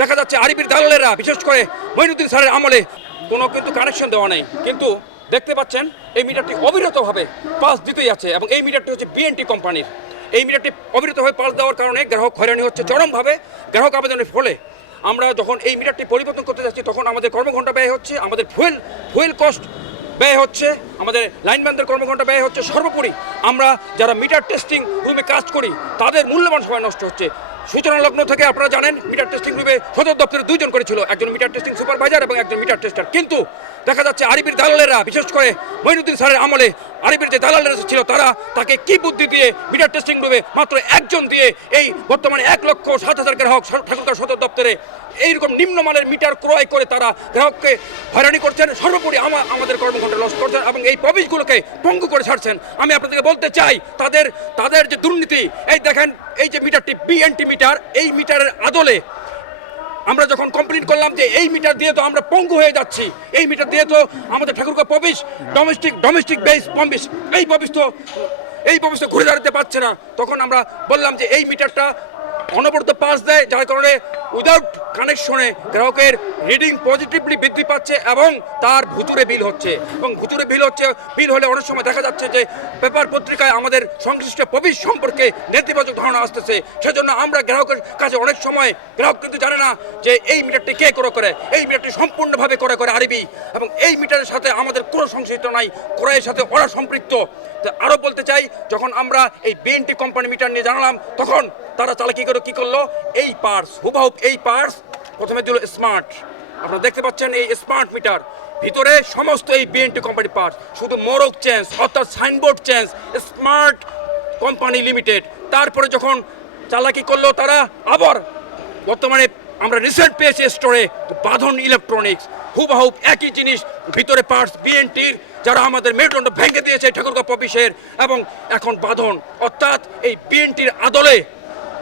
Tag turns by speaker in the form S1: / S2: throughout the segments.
S1: দেখা যাচ্ছে আরিবির দালালেরা, বিশেষ করে মঈনুদ্দিন স্যারের আমলে। কোনো কিন্তু কানেকশন দেওয়া নেই। কিন্তু দেখতে পাচ্ছেন, এই মিটারটি অবিরতভাবে পাস দিতেই আছে এবং এই মিটারটি হচ্ছে বিএনটি কোম্পানির। এই মিটারটি অবিরতভাবে পাস দেওয়ার কারণে গ্রাহক হয়রানি হচ্ছে চরমভাবে। গ্রাহক আবেদনের ফলে আমরা যখন এই মিটারটি পরিবর্তন করতে যাচ্ছি, তখন আমাদের কর্মঘণ্টা ব্যয় হচ্ছে, আমাদের ফুয়েল ফুয়েল কস্ট ব্যয় হচ্ছে, আমাদের লাইনম্যানদের কর্মঘণ্টা ব্যয় হচ্ছে। সর্বোপরি আমরা যারা মিটার টেস্টিং রুমে কাজ করি, তাদের মূল্যবান সময় নষ্ট হচ্ছে। সূচনা লগ্ন থেকে আপনারা জানেন মিটার টেস্টিং রুমে সদর দপ্তরে দুইজন করেছিল একজন মিটার টেস্টিং সুপারভাইজার এবং একজন মিটার টেস্টার কিন্তু দেখা যাচ্ছে আরিবির দালালেরা, বিশেষ করে মঈনুদ্দিন স্যারের আমলে আরিবির যে দালালেরা ছিল, তারা তাকে কি বুদ্ধি দিয়ে মিটার টেস্টিং রুমে মাত্র একজন দিয়ে এই বর্তমানে এক লক্ষ সাত হাজার গ্রাহক ঠাকুরগাঁও সদর দপ্তরে এইরকম নিম্নমানের মিটার ক্রয় করে তারা গ্রাহককে হয়রানি করছেন। সর্বোপরি আমা- আমাদের কর্মঘণ্টা লস করছেন এবং এই প্রবেশগুলোকে পঙ্গু করে ছাড়ছেন। আমি আপনাদেরকে বলতে চাই, তাদের তাদের যে দুর্নীতি, এই দেখেন, এই যে মিটারটি বিএনটি মিটার, এই মিটারের আদলে আমরা যখন কমপ্লেন করলাম যে এই মিটার দিয়ে তো আমরা পঙ্গু হয়ে যাচ্ছি, এই মিটার দিয়ে তো আমাদের ঠাকুরকে প্রবেশ ডোমেস্টিক ডোমেস্টিক বেস পম্বিস এই প্রবেশ তো, এই প্রবেশ তো ঘুরে দাঁড়াতে পারছে না। তখন আমরা বললাম যে এই মিটারটা অনবরত পাস দেয়, যার কারণে উইদাউট কানেকশনে গ্রাহকের রিডিং পজিটিভলি বৃদ্ধি পাচ্ছে এবং তার ভুতুরে বিল হচ্ছে। এবং ভুতুরে বিল হচ্ছে, বিল হলে অনেক সময় দেখা যাচ্ছে যে পেপার পত্রিকায় আমাদের সংশ্লিষ্ট প্রবেশ সম্পর্কে নেতিবাচক ধারণা আসতেছে। সেজন্য আমরা গ্রাহকের কাছে অনেক সময়, গ্রাহক কিন্তু জানে না যে এই মিটারটি কে করে করে, এই মিটারটি সম্পূর্ণভাবে করে করে আরবি। এবং এই মিটারের সাথে আমাদের কোনো সংশ্লিষ্ট নাই, ক্রয়ের সাথে ওরা সম্পৃক্ত আরও বলতে চাই, যখন আমরা এই বিএনটি কোম্পানি মিটার নিয়ে জানালাম, তখন তারা চালাকি করে কি করল? এই পার্স হুবাহুব এই পার্স প্রথমে দিল স্মার্ট। আপনারা দেখতে পাচ্ছেন এই স্মার্ট মিটার। ভিতরে সমস্ত এই বিএনটি কোম্পানি পার্স শুধু মোরক চেঞ্জ, অর্থাৎ signboard change, smart company limited. তারপরে যখন চালাকি করল তারা, আবার বর্তমানে আমরা রিসেন্ট পেয়েছি স্টোরে বাঁধন ইলেকট্রনিক্স হুবাহুব একই জিনিস, ভিতরে পার্টস বিএনটির যারা আমাদের মেরুদণ্ড ভেঙে দিয়েছে ঠাকুরগাঁও অফিসের এবং এখন বাঁধন। অর্থাৎ এই বিএনটির আদলে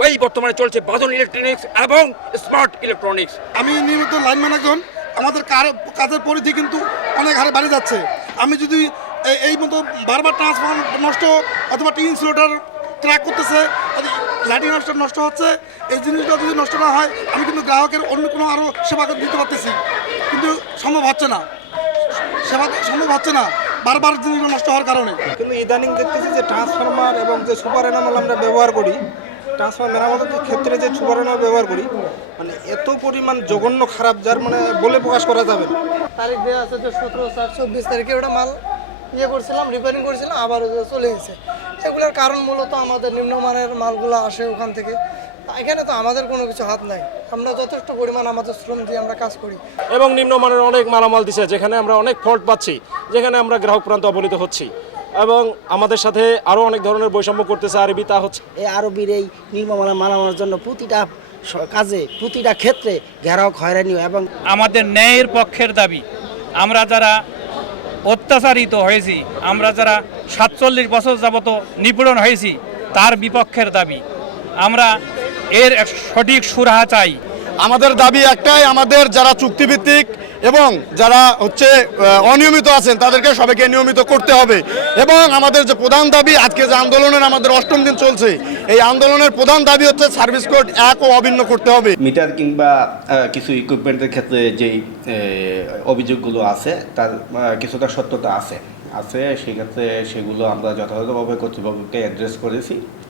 S1: এই বর্তমানে চলছে বাঁধন ইলেকট্রনিক্স এবং স্মার্ট ইলেকট্রনিক্স
S2: আমি নিয়মিত লাইনম্যান একজন আমাদের কার- কাজের পরিধি কিন্তু অনেক হারে বাড়ে যাচ্ছে। আমি যদি এই মতো বারবার ট্রান্সফর্ম নষ্ট অথবা টি ইনসুলেটার ক্র্যাক করতেছে লাইটিং নষ্ট নষ্ট হচ্ছে। এই জিনিসটা যদি নষ্ট না হয় আমি কিন্তু গ্রাহকের অন্য কোনো আরও সেবা দিতে পারতেছি। কিন্তু সম্ভব হচ্ছে না। সেবা সম্ভব হচ্ছে না। বারবার জিনিসটা নষ্ট হওয়ার কারণে।
S3: কিন্তু ইদানিং দেখতেছি যে ট্রান্সফরমার এবং যে সুপার এনামল আমরা ব্যবহার করি ট্রান্সফার মেরামতের ক্ষেত্রে যে সুপার ব্যবহার করি মানে এত পরিমাণ জঘন্য খারাপ যার মানে বলে প্রকাশ করা যাবে না।
S4: তারিখ দেওয়া আছে যে সতেরো চার চব্বিশ তারিখে ওটা মাল ইয়ে করছিলাম রিপেয়ারিং করছিলাম আবার চলে গেছে। এগুলোর কারণ মূলত আমাদের নিম্নমানের মালগুলো আসে ওখান থেকে। এখানে তো আমাদের কোনো কিছু হাত নাই। আমরা যথেষ্ট পরিমাণ আমাদের শ্রম দিয়ে আমরা কাজ করি।
S5: এবং নিম্নমানের অনেক মালামাল দিছে যেখানে আমরা অনেক ফল্ট পাচ্ছি যেখানে আমরা গ্রাহক প্রান্ত অবনীত হচ্ছি। এবং আমাদের সাথে আরও অনেক ধরনের বৈষম্য করতেছে আরবি তা হচ্ছে
S6: এই আরবির এই নির্মমালা মানানোর জন্য প্রতিটা কাজে প্রতিটা ক্ষেত্রে গ্রাহক হয়রানি এবং
S7: আমাদের ন্যায়ের পক্ষের দাবি আমরা যারা অত্যাচারিত হয়েছি আমরা যারা সাতচল্লিশ বছর যাবত নিপীড়ন হয়েছি তার বিপক্ষের দাবি। আমরা এর এক সঠিক সুরাহা চাই।
S8: আমাদের দাবি একটাই আমাদের যারা চুক্তিভিত্তিক এবং যারা হচ্ছে অনিয়মিত আছেন, তাদেরকে সবাইকে নিয়মিত করতে হবে। এবং আমাদের যে প্রধান দাবি, আজকে যে আন্দোলনের আমাদের অষ্টম দিন চলছে, এই আন্দোলনের প্রধান দাবি হচ্ছে সার্ভিস কোড এক ও অভিন্ন করতে হবে।
S9: মিটার কিংবা কিছু ইকুইপমেন্টের ক্ষেত্রে যেই অভিযোগগুলো আছে, তার কিছুটা সত্যতা আছে। আছে, সেক্ষেত্রে সেগুলো আমরা যথাযথভাবে কর্তৃপক্ষকে অ্যাড্রেস করেছি।